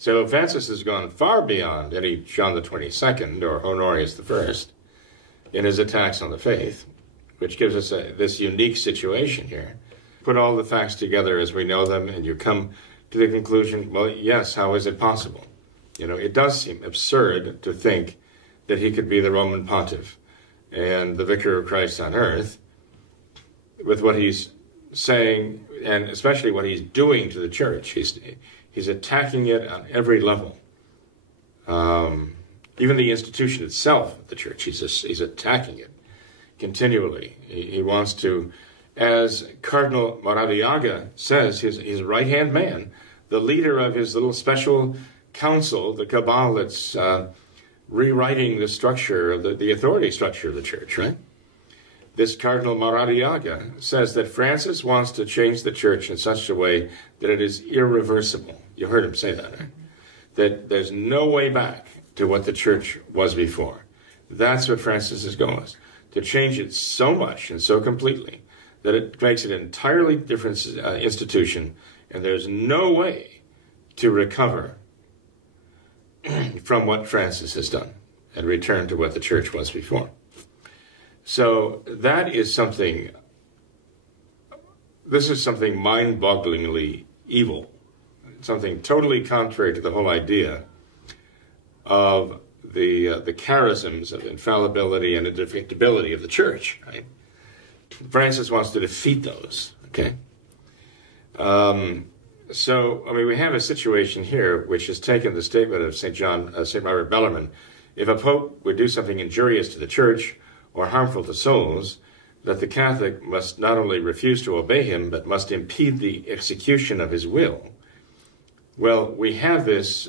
So Francis has gone far beyond any John the 22nd or Honorius the First in his attacks on the faith, which gives us this unique situation here. Put all the facts together as we know them, and you come to the conclusion, well, yes, how is it possible? You know, it does seem absurd to think that he could be the Roman pontiff and the vicar of Christ on earth with what he's saying, and especially what he's doing to the church. He's attacking it on every level. Even the institution itself, the church, he's attacking it continually. He wants to, as Cardinal Maradiaga says, his right-hand man, the leader of his little special council, the cabal that's rewriting the structure, the authority structure of the church, right? This Cardinal Maradiaga says that Francis wants to change the church in such a way that it is irreversible. You heard him say that, right? That there's no way back to what the church was before. That's what Francis is going with, to change it so much and so completely that it makes it an entirely different institution, and there's no way to recover from what Francis has done and return to what the church was before. So that is something, this is something mind-bogglingly evil, something totally contrary to the whole idea of the charisms of infallibility and indefectibility of the church, right? Francis wants to defeat those, okay? So, I mean, we have a situation here which has taken the statement of St. Robert Bellarmine, if a pope would do something injurious to the church or harmful to souls, that the Catholic must not only refuse to obey him, but must impede the execution of his will. Well, we have this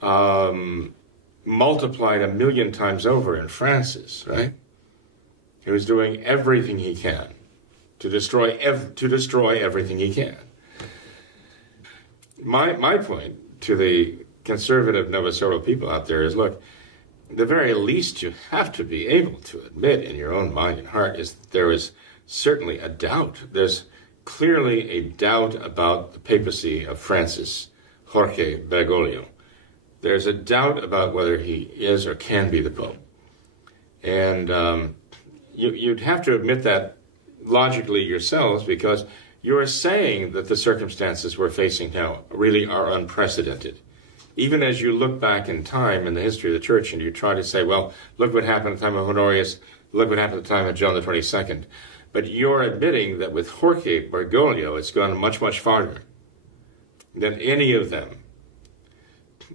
multiplied 1,000,000 times over in Francis, right? He was doing everything he can to destroy everything he can. My point to the conservative Novus Ordo people out there is, look, the very least you have to be able to admit in your own mind and heart is that there is certainly a doubt. There's clearly a doubt about the papacy of Francis Jorge Bergoglio. There's a doubt about whether he is or can be the Pope. And you'd have to admit that logically yourselves, because you're saying that the circumstances we're facing now really are unprecedented. Even as you look back in time in the history of the church and you try to say, well, look what happened at the time of Honorius, look what happened at the time of John the 22nd. But you're admitting that with Jorge Bergoglio, it's gone much, much farther than any of them.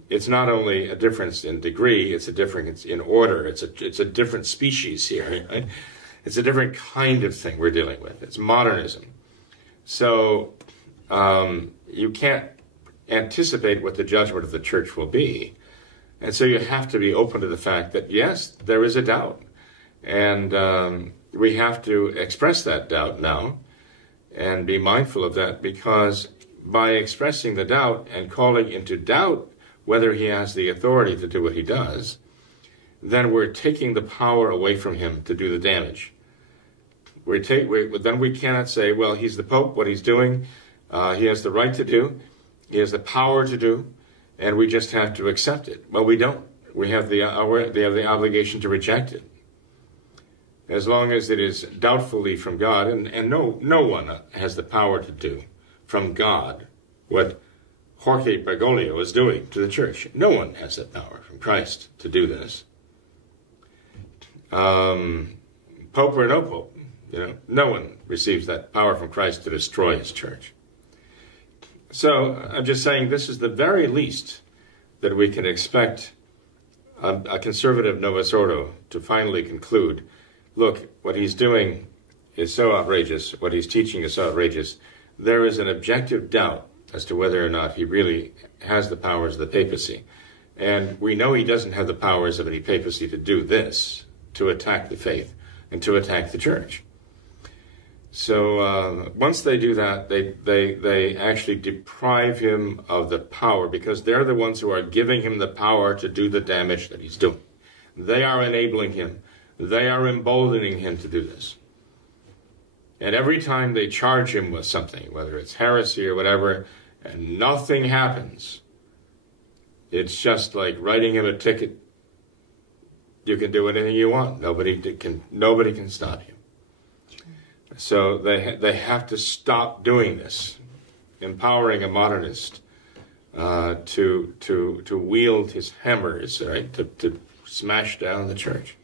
It's not only a difference in degree, it's a difference in order. It's a different species here, right? It's a different kind of thing we're dealing with. It's modernism. So you can't anticipate what the judgment of the church will be. And so you have to be open to the fact that, yes, there is a doubt. And we have to express that doubt now and be mindful of that, because by expressing the doubt and calling into doubt whether he has the authority to do what he does, then we're taking the power away from him to do the damage. Then we cannot say, well, he's the Pope, what he's doing, he has the right to do, he has the power to do, and we just have to accept it. Well, we don't. We have the obligation to reject it. As long as it is doubtfully from God, and no one has the power to do from God what Jorge Bergoglio is doing to the church. No one has that power from Christ to do this. Pope or no Pope, no one receives that power from Christ to destroy his church. So I'm just saying this is the very least that we can expect a conservative Novus Ordo to finally conclude, look, what he's doing is so outrageous, what he's teaching is so outrageous, there is an objective doubt as to whether or not he really has the powers of the papacy. And we know he doesn't have the powers of any papacy to do this, to attack the faith and to attack the church. So once they do that, they actually deprive him of the power, because they're the ones who are giving him the power to do the damage that he's doing. They are enabling him. They are emboldening him to do this. And every time they charge him with something, whether it's heresy or whatever, and nothing happens, It's just like writing him a ticket. You can do anything you want. Nobody can stop you. So they have to stop doing this, empowering a modernist to wield his hammers, right, to smash down the church.